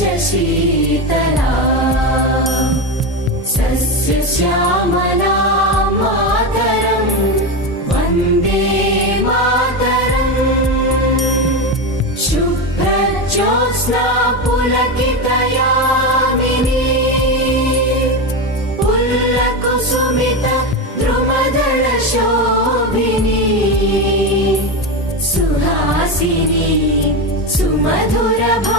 शीतला सस्यश्यामला मातरं वन्दे मातरं शुभ्रज्योत्स्ना पुलकितयामिनी पुल्लकुसुमित द्रुमदलशोभिनी सुहासिनी सुमधुरभाषिणी